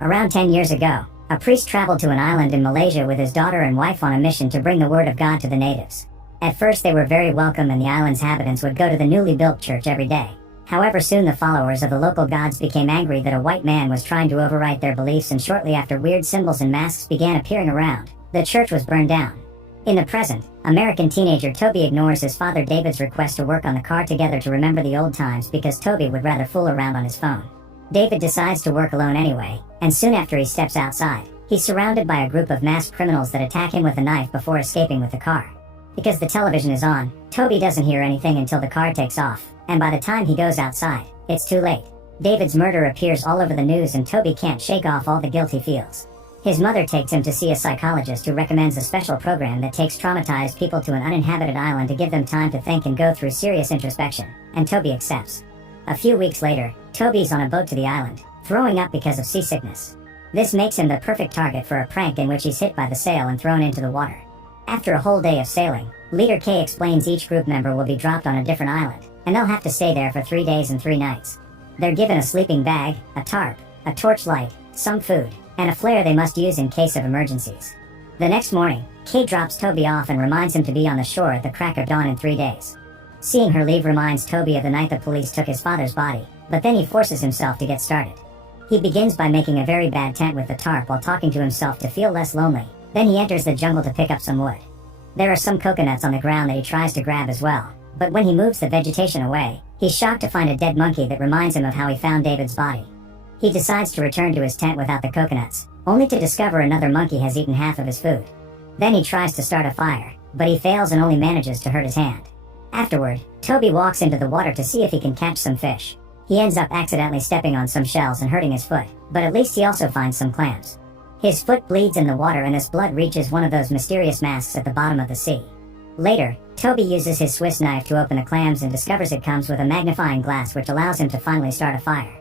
Around 10 years ago, a priest traveled to an island in Malaysia with his daughter and wife on a mission to bring the word of God to the natives. At first they were very welcome and the island's inhabitants would go to the newly built church every day. However, soon the followers of the local gods became angry that a white man was trying to overwrite their beliefs, and shortly after weird symbols and masks began appearing around, the church was burned down. In the present, American teenager Toby ignores his father David's request to work on the car together to remember the old times because Toby would rather fool around on his phone. David decides to work alone anyway, and soon after he steps outside, he's surrounded by a group of masked criminals that attack him with a knife before escaping with the car. Because the television is on, Toby doesn't hear anything until the car takes off, and by the time he goes outside, it's too late. David's murder appears all over the news and Toby can't shake off all the guilt he feels. His mother takes him to see a psychologist who recommends a special program that takes traumatized people to an uninhabited island to give them time to think and go through serious introspection, and Toby accepts. A few weeks later, Toby's on a boat to the island, throwing up because of seasickness. This makes him the perfect target for a prank in which he's hit by the sail and thrown into the water. After a whole day of sailing, Leader K explains each group member will be dropped on a different island, and they'll have to stay there for 3 days and 3 nights. They're given a sleeping bag, a tarp, a torchlight, some food, and a flare they must use in case of emergencies. The next morning, K drops Toby off and reminds him to be on the shore at the crack of dawn in 3 days. Seeing her leave reminds Toby of the night the police took his father's body, but then he forces himself to get started. He begins by making a very bad tent with the tarp while talking to himself to feel less lonely. Then he enters the jungle to pick up some wood. There are some coconuts on the ground that he tries to grab as well, but when he moves the vegetation away, he's shocked to find a dead monkey that reminds him of how he found David's body. He decides to return to his tent without the coconuts, only to discover another monkey has eaten half of his food. Then he tries to start a fire, but he fails and only manages to hurt his hand. Afterward, Toby walks into the water to see if he can catch some fish. He ends up accidentally stepping on some shells and hurting his foot, but at least he also finds some clams. His foot bleeds in the water and this blood reaches one of those mysterious masks at the bottom of the sea. Later, Toby uses his Swiss knife to open the clams and discovers it comes with a magnifying glass which allows him to finally start a fire.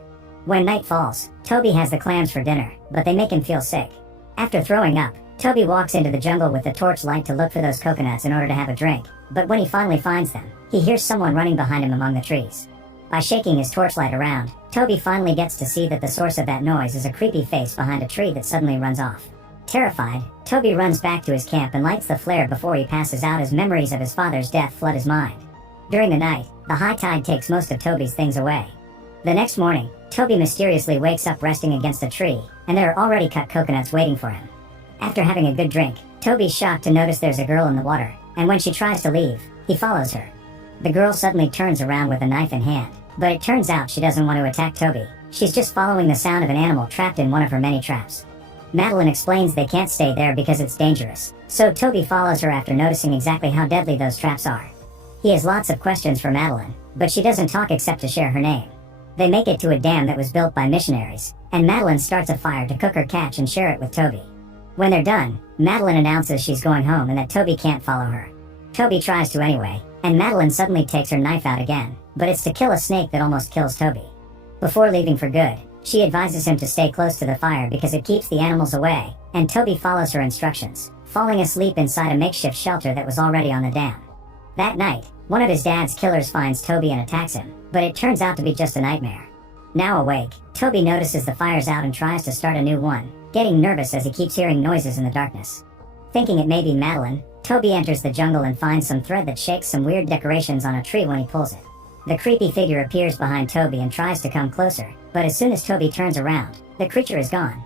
When night falls, Toby has the clams for dinner, but they make him feel sick. After throwing up, Toby walks into the jungle with the torchlight to look for those coconuts in order to have a drink, but when he finally finds them, he hears someone running behind him among the trees. By shaking his torchlight around, Toby finally gets to see that the source of that noise is a creepy face behind a tree that suddenly runs off. Terrified, Toby runs back to his camp and lights the flare before he passes out as memories of his father's death flood his mind. During the night, the high tide takes most of Toby's things away. The next morning, Toby mysteriously wakes up resting against a tree, and there are already cut coconuts waiting for him. After having a good drink, Toby's shocked to notice there's a girl in the water, and when she tries to leave, he follows her. The girl suddenly turns around with a knife in hand, but it turns out she doesn't want to attack Toby. She's just following the sound of an animal trapped in one of her many traps. Madeline explains they can't stay there because it's dangerous, so Toby follows her after noticing exactly how deadly those traps are. He has lots of questions for Madeline, but she doesn't talk except to share her name. They make it to a dam that was built by missionaries, and Madeline starts a fire to cook her catch and share it with Toby. When they're done, Madeline announces she's going home and that Toby can't follow her. Toby tries to anyway, and Madeline suddenly takes her knife out again, but it's to kill a snake that almost kills Toby. Before leaving for good, she advises him to stay close to the fire because it keeps the animals away, and Toby follows her instructions, falling asleep inside a makeshift shelter that was already on the dam. That night, one of his dad's killers finds Toby and attacks him, but it turns out to be just a nightmare. Now awake, Toby notices the fire's out and tries to start a new one, getting nervous as he keeps hearing noises in the darkness. Thinking it may be Madeline, Toby enters the jungle and finds some thread that shakes some weird decorations on a tree when he pulls it. The creepy figure appears behind Toby and tries to come closer, but as soon as Toby turns around, the creature is gone.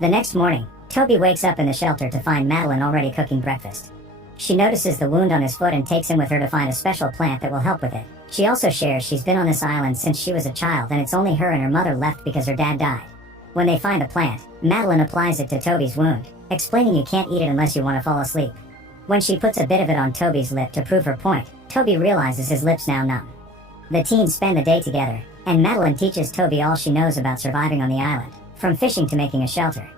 The next morning, Toby wakes up in the shelter to find Madeline already cooking breakfast. She notices the wound on his foot and takes him with her to find a special plant that will help with it. She also shares she's been on this island since she was a child and it's only her and her mother left because her dad died. When they find the plant, Madeline applies it to Toby's wound, explaining you can't eat it unless you want to fall asleep. When she puts a bit of it on Toby's lip to prove her point, Toby realizes his lip's now numb. The teens spend the day together, and Madeline teaches Toby all she knows about surviving on the island, from fishing to making a shelter.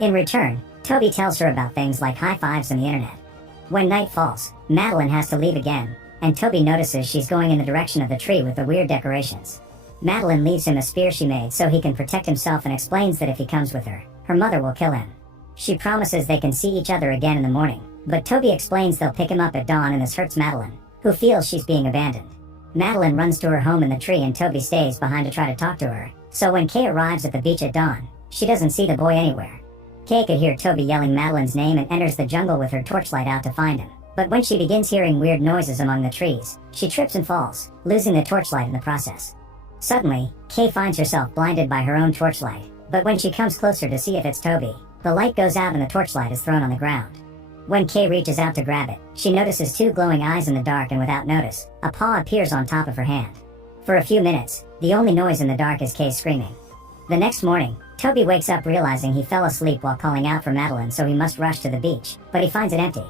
In return, Toby tells her about things like high fives and the internet. When night falls, Madeline has to leave again, and Toby notices she's going in the direction of the tree with the weird decorations. Madeline leaves him a spear she made so he can protect himself and explains that if he comes with her, her mother will kill him. She promises they can see each other again in the morning, but Toby explains they'll pick him up at dawn and this hurts Madeline, who feels she's being abandoned. Madeline runs to her home in the tree and Toby stays behind to try to talk to her, so when Kay arrives at the beach at dawn, She doesn't see the boy anywhere. Kay could hear Toby yelling Madeline's name and enters the jungle with her torchlight out to find him. But when she begins hearing weird noises among the trees, she trips and falls, losing the torchlight in the process. Suddenly, Kay finds herself blinded by her own torchlight, but when she comes closer to see if it's Toby, the light goes out and the torchlight is thrown on the ground. When Kay reaches out to grab it, she notices two glowing eyes in the dark, and without notice, a paw appears on top of her hand. For a few minutes, the only noise in the dark is Kay screaming. The next morning, Toby wakes up realizing he fell asleep while calling out for Madeline, so he must rush to the beach, but he finds it empty.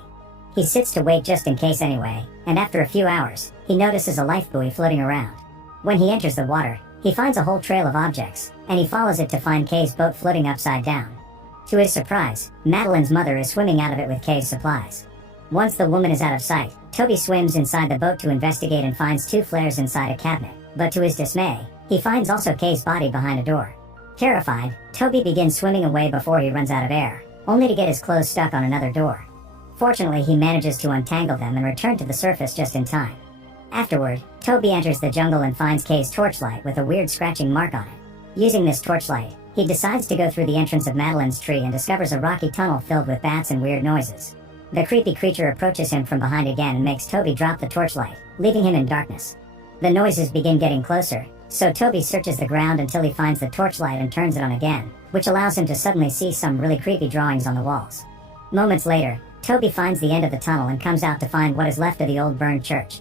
He sits to wait just in case anyway, and after a few hours, he notices a life buoy floating around. When he enters the water, he finds a whole trail of objects, and he follows it to find Kay's boat floating upside down. To his surprise, Madeline's mother is swimming out of it with Kay's supplies. Once the woman is out of sight, Toby swims inside the boat to investigate and finds two flares inside a cabinet, but to his dismay, he finds also Kay's body behind a door. Terrified, Toby begins swimming away before he runs out of air, only to get his clothes stuck on another door. Fortunately, he manages to untangle them and return to the surface just in time. Afterward, Toby enters the jungle and finds Kay's torchlight with a weird scratching mark on it. Using this torchlight, he decides to go through the entrance of Madeline's tree and discovers a rocky tunnel filled with bats and weird noises. The creepy creature approaches him from behind again and makes Toby drop the torchlight, leaving him in darkness. The noises begin getting closer, so Toby searches the ground until he finds the torchlight and turns it on again, which allows him to suddenly see some really creepy drawings on the walls. Moments later, Toby finds the end of the tunnel and comes out to find what is left of the old burned church.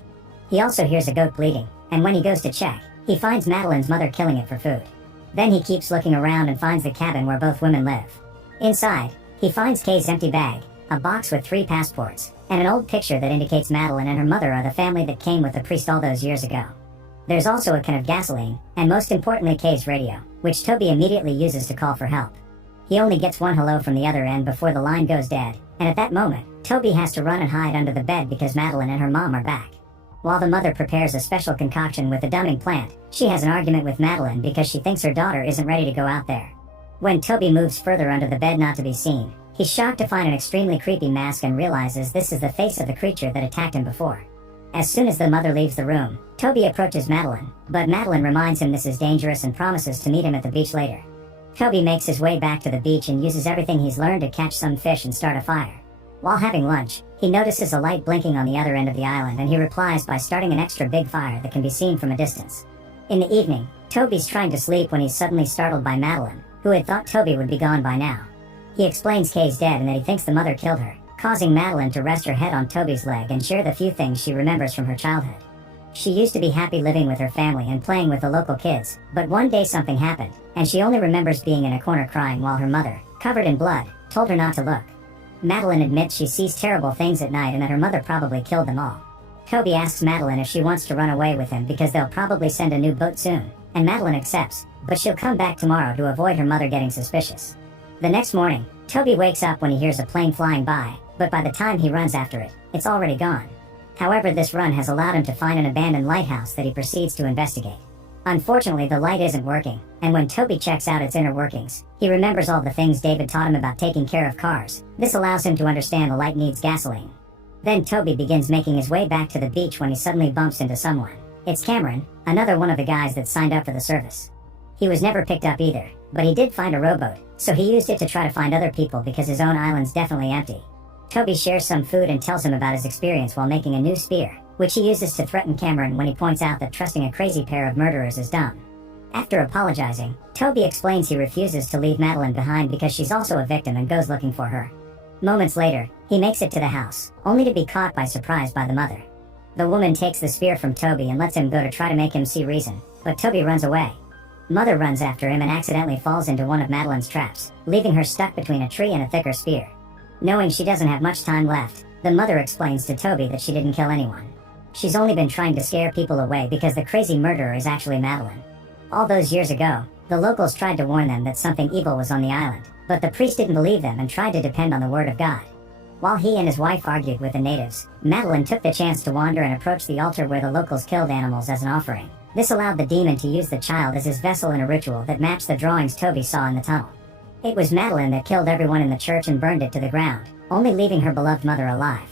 He also hears a goat bleating, and when he goes to check, he finds Madeline's mother killing it for food. Then he keeps looking around and finds the cabin where both women live. Inside, he finds Kay's empty bag, a box with 3 passports, and an old picture that indicates Madeline and her mother are the family that came with the priest all those years ago. There's also a can of gasoline, and most importantly Kay's radio, which Toby immediately uses to call for help. He only gets one hello from the other end before the line goes dead, and at that moment, Toby has to run and hide under the bed because Madeline and her mom are back. While the mother prepares a special concoction with the dumbing plant, she has an argument with Madeline because she thinks her daughter isn't ready to go out there. When Toby moves further under the bed not to be seen, he's shocked to find an extremely creepy mask and realizes this is the face of the creature that attacked him before. As soon as the mother leaves the room, Toby approaches Madeline, but Madeline reminds him this is dangerous and promises to meet him at the beach later. Toby makes his way back to the beach and uses everything he's learned to catch some fish and start a fire. While having lunch, he notices a light blinking on the other end of the island, and he replies by starting an extra big fire that can be seen from a distance. In the evening, Toby's trying to sleep when he's suddenly startled by Madeline, who had thought Toby would be gone by now. He explains Kay's dead and that he thinks the mother killed her, causing Madeline to rest her head on Toby's leg and share the few things she remembers from her childhood. She used to be happy living with her family and playing with the local kids, but one day something happened, and she only remembers being in a corner crying while her mother, covered in blood, told her not to look. Madeline admits she sees terrible things at night and that her mother probably killed them all. Toby asks Madeline if she wants to run away with him because they'll probably send a new boat soon, and Madeline accepts, but she'll come back tomorrow to avoid her mother getting suspicious. The next morning, Toby wakes up when he hears a plane flying by, but by the time he runs after it, it's already gone. However, this run has allowed him to find an abandoned lighthouse that he proceeds to investigate. Unfortunately, the light isn't working, and when Toby checks out its inner workings, he remembers all the things David taught him about taking care of cars. This allows him to understand the light needs gasoline. Then Toby begins making his way back to the beach when he suddenly bumps into someone. It's Cameron, another one of the guys that signed up for the service. He was never picked up either, but he did find a rowboat, so he used it to try to find other people because his own island's definitely empty. Toby shares some food and tells him about his experience while making a new spear, which he uses to threaten Cameron when he points out that trusting a crazy pair of murderers is dumb. After apologizing, Toby explains he refuses to leave Madeline behind because she's also a victim and goes looking for her. Moments later, he makes it to the house, only to be caught by surprise by the mother. The woman takes the spear from Toby and lets him go to try to make him see reason, but Toby runs away. Mother runs after him and accidentally falls into one of Madeline's traps, leaving her stuck between a tree and a thicker spear. Knowing she doesn't have much time left, the mother explains to Toby that she didn't kill anyone. She's only been trying to scare people away because the crazy murderer is actually Madeline. All those years ago, the locals tried to warn them that something evil was on the island, but the priest didn't believe them and tried to depend on the word of God. While he and his wife argued with the natives, Madeline took the chance to wander and approach the altar where the locals killed animals as an offering. This allowed the demon to use the child as his vessel in a ritual that matched the drawings Toby saw in the tunnel. It was Madeline that killed everyone in the church and burned it to the ground, only leaving her beloved mother alive.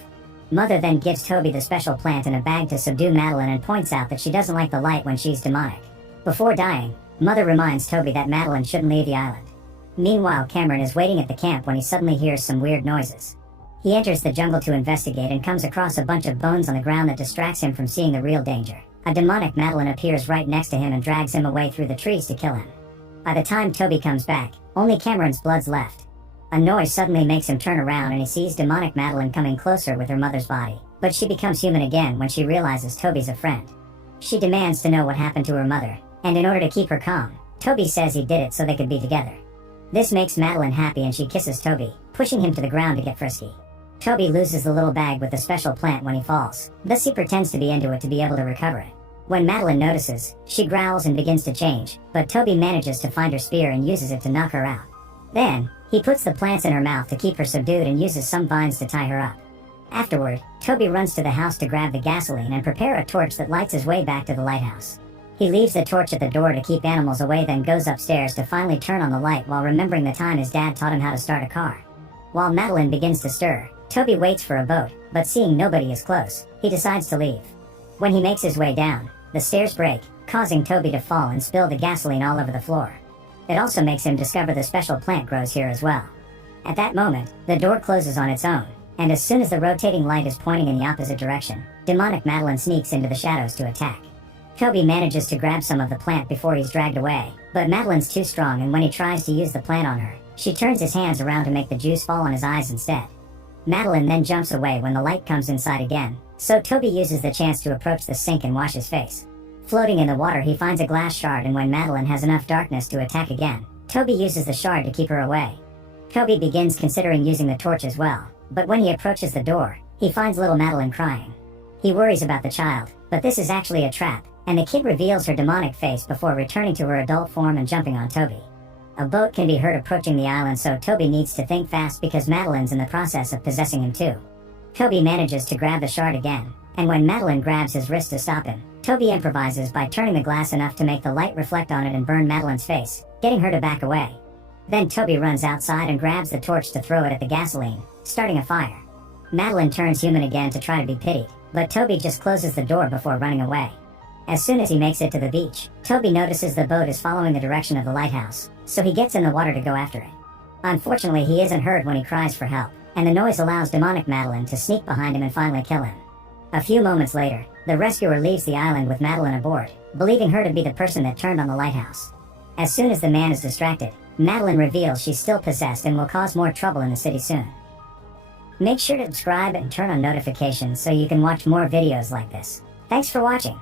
Mother then gives Toby the special plant in a bag to subdue Madeline and points out that she doesn't like the light when she's demonic. Before dying, Mother reminds Toby that Madeline shouldn't leave the island. Meanwhile, Cameron is waiting at the camp when he suddenly hears some weird noises. He enters the jungle to investigate and comes across a bunch of bones on the ground that distracts him from seeing the real danger. A demonic Madeline appears right next to him and drags him away through the trees to kill him. By the time Toby comes back, only Cameron's blood's left. A noise suddenly makes him turn around and he sees demonic Madeline coming closer with her mother's body, but she becomes human again when she realizes Toby's a friend. She demands to know what happened to her mother, and in order to keep her calm, Toby says he did it so they could be together. This makes Madeline happy and she kisses Toby, pushing him to the ground to get frisky. Toby loses the little bag with the special plant when he falls, thus he pretends to be into it to be able to recover it. When Madeline notices, she growls and begins to change, but Toby manages to find her spear and uses it to knock her out. Then, he puts the plants in her mouth to keep her subdued and uses some vines to tie her up. Afterward, Toby runs to the house to grab the gasoline and prepare a torch that lights his way back to the lighthouse. He leaves the torch at the door to keep animals away, then goes upstairs to finally turn on the light while remembering the time his dad taught him how to start a car. While Madeline begins to stir, Toby waits for a boat, but seeing nobody is close, he decides to leave. When he makes his way down, the stairs break, causing Toby to fall and spill the gasoline all over the floor. It also makes him discover the special plant grows here as well. At that moment, the door closes on its own, and as soon as the rotating light is pointing in the opposite direction, demonic Madeline sneaks into the shadows to attack. Toby manages to grab some of the plant before he's dragged away, but Madeline's too strong, and when he tries to use the plant on her, she turns his hands around to make the juice fall on his eyes instead. Madeline then jumps away when the light comes inside again, so Toby uses the chance to approach the sink and wash his face. Floating in the water, he finds a glass shard, and when Madeline has enough darkness to attack again, Toby uses the shard to keep her away. Toby begins considering using the torch as well, but when he approaches the door, he finds little Madeline crying. He worries about the child, but this is actually a trap, and the kid reveals her demonic face before returning to her adult form and jumping on Toby. A boat can be heard approaching the island, so Toby needs to think fast because Madeline's in the process of possessing him too. Toby manages to grab the shard again, and when Madeline grabs his wrist to stop him, Toby improvises by turning the glass enough to make the light reflect on it and burn Madeline's face, getting her to back away. Then Toby runs outside and grabs the torch to throw it at the gasoline, starting a fire. Madeline turns human again to try to be pitied, but Toby just closes the door before running away. As soon as he makes it to the beach, Toby notices the boat is following the direction of the lighthouse, so he gets in the water to go after it. Unfortunately, he isn't heard when he cries for help, and the noise allows demonic Madeline to sneak behind him and finally kill him. A few moments later, the rescuer leaves the island with Madeline aboard, believing her to be the person that turned on the lighthouse. As soon as the man is distracted, Madeline reveals she's still possessed and will cause more trouble in the city soon. Make sure to subscribe and turn on notifications so you can watch more videos like this. Thanks for watching.